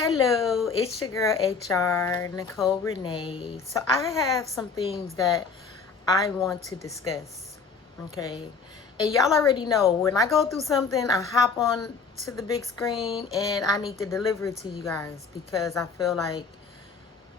Hello, it's your girl HR Nicole Renee. So I have some things that I want to discuss. Okay. And y'all already know when I go through something, I hop on to the big screen and I need to deliver it to you guys because I feel like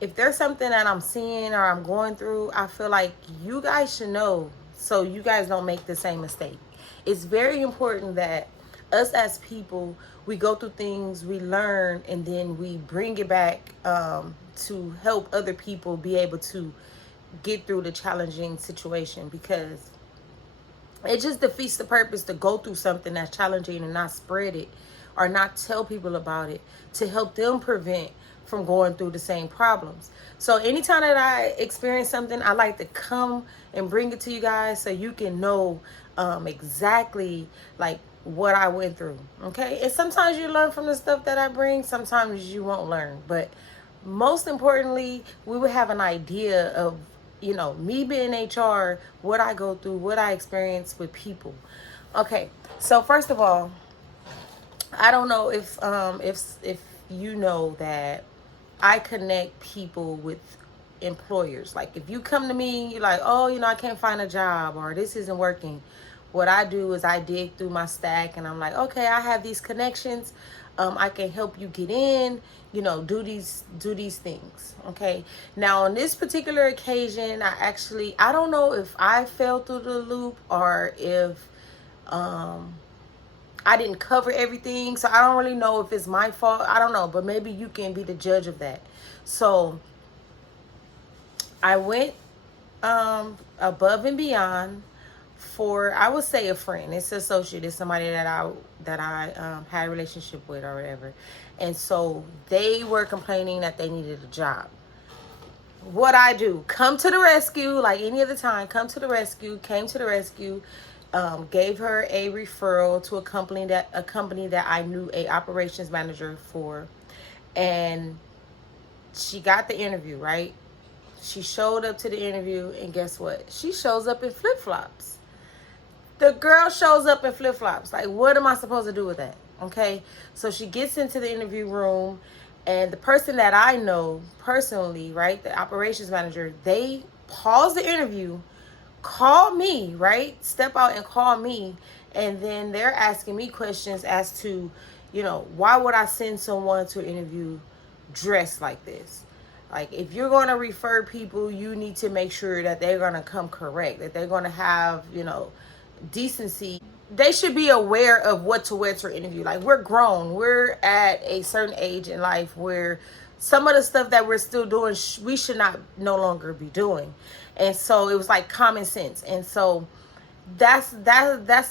if there's something that I'm seeing or I'm going through, I feel like you guys should know so you guys don't make the same mistake. It's very important that us as people, we go through things, we learn, and then we bring it back to help other people be able to get through the challenging situation, because it just defeats the purpose to go through something that's challenging and not spread it or not tell people about it to help them prevent from going through the same problems. So anytime that I experience something, I like to come and bring it to you guys so you can know exactly like what I went through. Okay. And sometimes you learn from the stuff that I bring, sometimes you won't learn. But most importantly, we would have an idea of, me being HR, what I go through, what I experience with people. Okay, so first of all, I don't know if you know that I connect people with employers. Like if you come to me, you're like, oh, I can't find a job or this isn't working. What I do is I dig through my stack and I'm like, okay, I have these connections. I can help you get in, do these things. Okay. Now on this particular occasion, I don't know if I fell through the loop or if I didn't cover everything. So I don't really know if it's my fault. I don't know, but maybe you can be the judge of that. So I went above and beyond for, I would say, a friend. It's an associate. It's somebody that I had a relationship with or whatever. And so they were complaining that they needed a job. What I do, come to the rescue, like any other time, came to the rescue, gave her a referral to a company that I knew a operations manager for, and she got the interview, right? She showed up to the interview, and guess what? She shows up in flip-flops. The girl shows up in flip-flops. Like, what am I supposed to do with that? Okay, so she gets into the interview room, and the person that I know personally, right, the operations manager, they pause the interview, call me, right, step out and call me, and then they're asking me questions as to, why would I send someone to an interview dressed like this? Like, if you're going to refer people, you need to make sure that they're going to come correct, that they're going to have, decency. They should be aware of what to wear to an interview. Like, we're grown. We're at a certain age in life where some of the stuff that we're still doing, we should not no longer be doing. And so it was like common sense. And so that's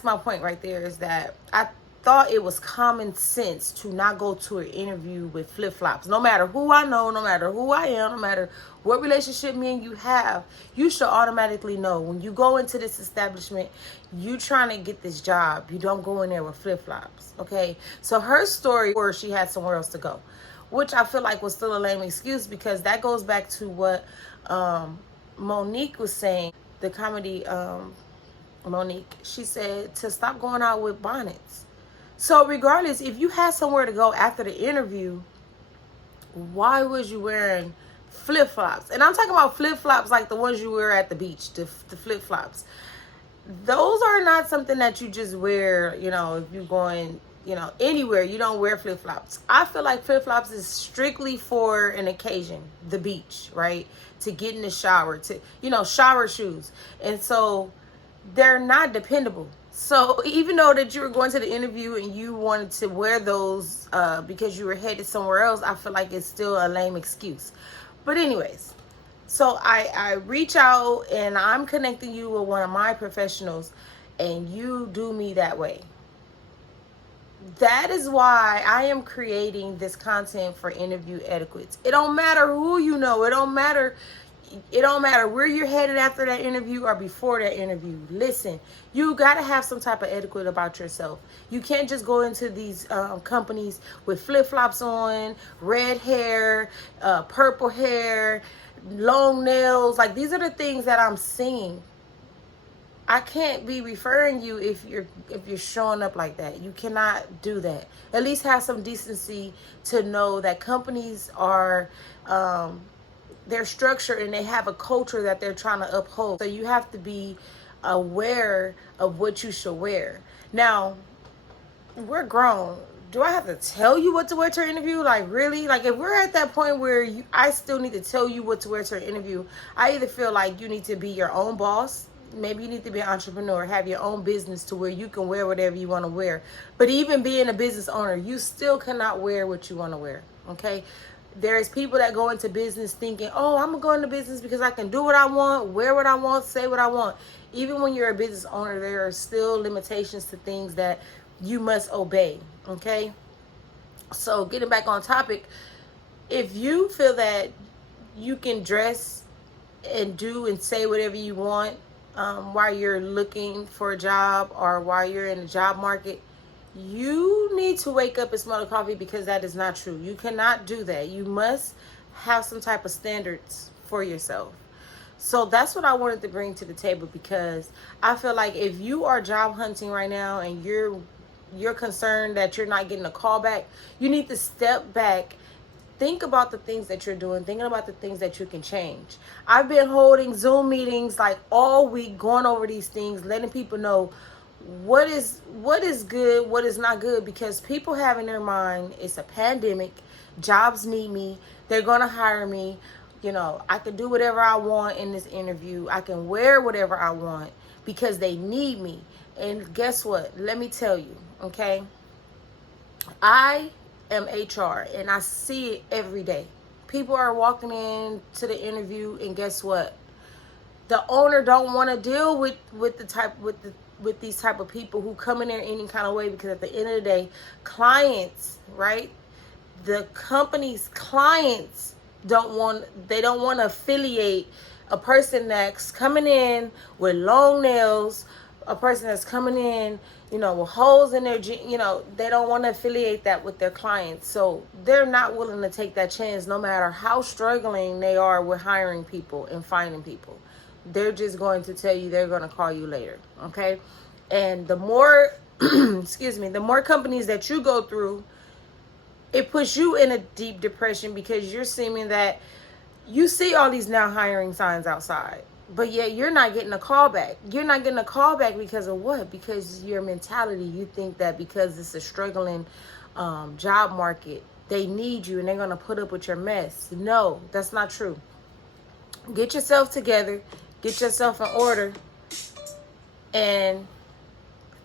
my point right there, is that I thought it was common sense to not go to an interview with flip-flops. No matter who I know, no matter who I am, no matter what relationship me and you have, you should automatically know when you go into this establishment, you trying to get this job, you don't go in there with flip-flops. Okay, so her story, or she had somewhere else to go, which I feel like was still a lame excuse, because that goes back to what Monique was saying, the comedy Monique. She said to stop going out with bonnets. So regardless, if you had somewhere to go after the interview, why was you wearing flip-flops? And I'm talking about flip-flops like the ones you wear at the beach, the flip-flops. Those are not something that you just wear, if you're going, anywhere. You don't wear flip-flops. I feel like flip-flops is strictly for an occasion, the beach, right? To get in the shower, to, shower shoes. And so they're not dependable. So even though that you were going to the interview and you wanted to wear those because you were headed somewhere else, I feel like it's still a lame excuse. But anyways, so I reach out and I'm connecting you with one of my professionals, and you do me that way. That is why I am creating this content for interview etiquettes. It don't matter who you know. It don't matter where you're headed after that interview or before that interview. Listen, you got to have some type of etiquette about yourself. You can't just go into these companies with flip-flops on, red hair, purple hair, long nails. Like, these are the things that I'm seeing. I can't be referring you if you're showing up like that. You cannot do that. At least have some decency to know that companies are they're structured and they have a culture that they're trying to uphold. So you have to be aware of what you should wear. Now, we're grown. Do I have to tell you what to wear to an interview? Like, really? Like, if we're at that point where I still need to tell you what to wear to an interview, I either feel like you need to be your own boss. Maybe you need to be an entrepreneur, have your own business to where you can wear whatever you want to wear. But even being a business owner, you still cannot wear what you want to wear, okay? There's people that go into business thinking, oh, I'm going to go into business because I can do what I want, wear what I want, say what I want. Even when you're a business owner, there are still limitations to things that you must obey, okay? So getting back on topic, if you feel that you can dress and do and say whatever you want while you're looking for a job or while you're in the job market, you need to wake up and smell the coffee, because that is not true. You cannot do that. You must have some type of standards for yourself. So that's what I wanted to bring to the table, because I feel like if you are job hunting right now and you're concerned that you're not getting a call back, you need to step back, think about the things that you're doing, thinking about the things that you can change. I've been holding Zoom meetings like all week, going over these things, letting people know what is good, what is not good, because people have in their mind, it's a pandemic, jobs need me, they're gonna hire me, I can do whatever I want in this interview, I can wear whatever I want because they need me. And guess what? Let me tell you, okay? I am HR and I see it every day. People are walking in to the interview, and guess what? The owner don't want to deal with these type of people who come in there any kind of way, because at the end of the day, clients, right? The company's clients don't want to affiliate a person that's coming in with long nails, a person that's coming in, with holes in their, they don't want to affiliate that with their clients. So they're not willing to take that chance, no matter how struggling they are with hiring people and finding people. They're just going to tell you they're going to call you later, okay? And the more, the more companies that you go through, it puts you in a deep depression, because you're seeming that you see all these now hiring signs outside, but yet you're not getting a call back. You're not getting a call back because of what? Because your mentality, you think that because it's a struggling job market, they need you and they're going to put up with your mess. No, that's not true. Get yourself together, get yourself in order, and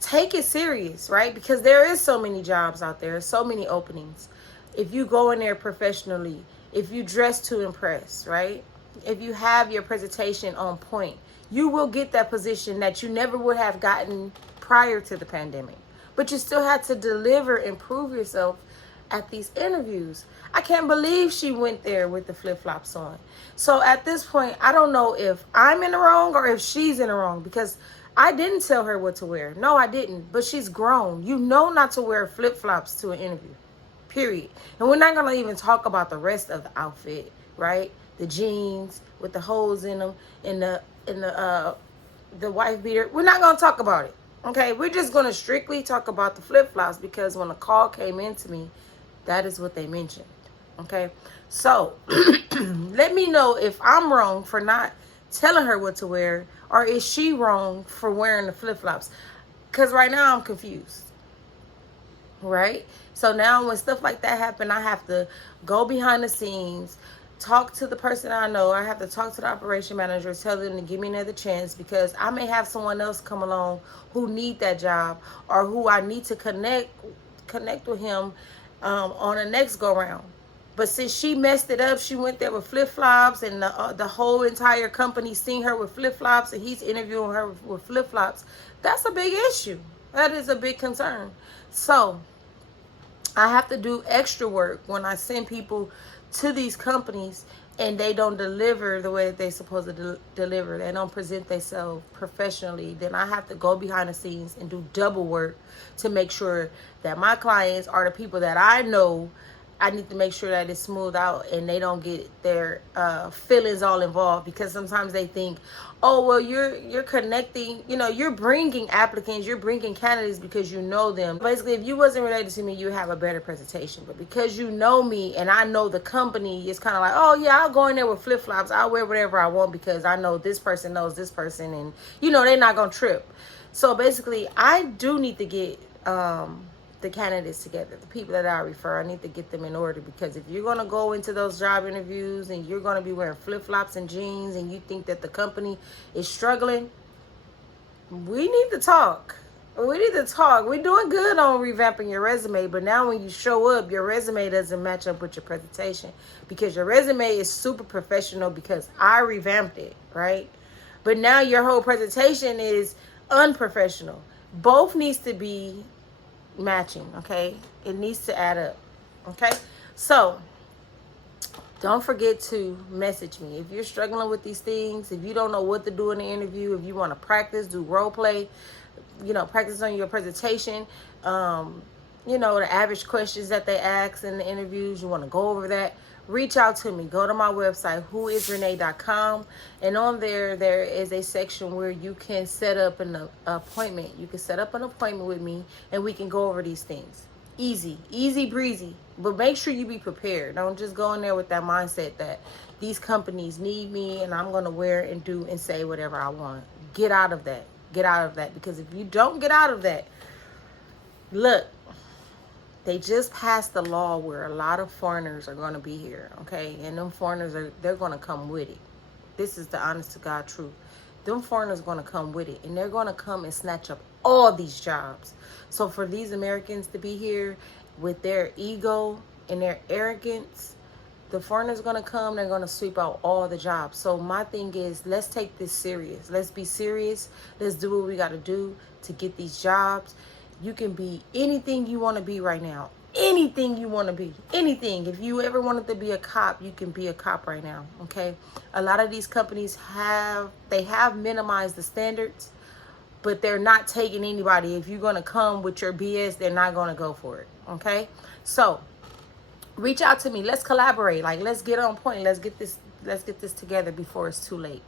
take it serious, right? Because there is so many jobs out there, so many openings. If you go in there professionally, if you dress to impress, right? If you have your presentation on point, you will get that position that you never would have gotten prior to the pandemic. But you still had to deliver and prove yourself at these interviews. I can't believe she went there with the flip-flops on. So at this point, I don't know if I'm in the wrong or if she's in the wrong, because I didn't tell her what to wear. No, I didn't. But she's grown. You know not to wear flip-flops to an interview, period. And we're not going to even talk about the rest of the outfit, right? The jeans with the holes in them and the wife beater. We're not going to talk about it, okay? We're just going to strictly talk about the flip-flops, because when the call came into me, that is what they mentioned, okay? So let me know if I'm wrong for not telling her what to wear, or is she wrong for wearing the flip-flops? Because right now I'm confused, right? So now when stuff like that happen, I have to go behind the scenes, talk to the person I know. I have to talk to the operation manager, tell them to give me another chance, because I may have someone else come along who need that job, or who I need to connect with him on the next go round. But since she messed it up, she went there with flip-flops, and the whole entire company seen her with flip-flops, and he's interviewing her with flip-flops. That's a big issue. That is a big concern. So I have to do extra work when I send people to these companies and they don't deliver the way that they're supposed to deliver. They don't present themselves professionally. Then I have to go behind the scenes and do double work to make sure that my clients are the people that I know I need to make sure that it's smoothed out and they don't get their feelings all involved, because sometimes they think, oh, well, you're connecting, you're bringing applicants, you're bringing candidates because you know them. Basically, if you wasn't related to me, you have a better presentation. But because you know me and I know the company, it's kind of like, oh, yeah, I'll go in there with flip-flops. I'll wear whatever I want because I know this person knows this person, and, they're not going to trip. So basically, I do need to get the candidates together, the people that I refer. I need to get them in order, because if you're going to go into those job interviews and you're going to be wearing flip-flops and jeans and you think that the company is struggling, we need to talk. We're doing good on revamping your resume, but now when you show up, your resume doesn't match up with your presentation, because your resume is super professional because I revamped it, right? But now your whole presentation is unprofessional. Both needs to be matching, okay? It needs to add up, okay? So don't forget to message me if you're struggling with these things. If you don't know what to do in the interview, if you want to practice, do role play, practice on your presentation, the average questions that they ask in the interviews, you want to go over that, reach out to me. Go to my website, whoisrenee.com, and on there is a section where you can set up an appointment. You can set up an appointment with me and we can go over these things. Easy breezy. But make sure you be prepared. Don't just go in there with that mindset that these companies need me and I'm going to wear and do and say whatever I want. Get out of that. Because if you don't get out of that, look, they just passed the law where a lot of foreigners are going to be here, okay? And them foreigners, they're going to come with it. This is the honest to God truth. Them foreigners are going to come with it, and they're going to come and snatch up all these jobs. So for these Americans to be here with their ego and their arrogance, the foreigners are going to come, they're going to sweep out all the jobs. So my thing is, let's take this serious. Let's be serious. Let's do what we got to do to get these jobs. You can be anything you want to be right now. Anything you want to be. Anything. If you ever wanted to be a cop, you can be a cop right now. Okay? A lot of these companies have minimized the standards, but they're not taking anybody. If you're going to come with your BS, they're not going to go for it. Okay? So, reach out to me. Let's collaborate. Let's get on point. Let's get this together before it's too late.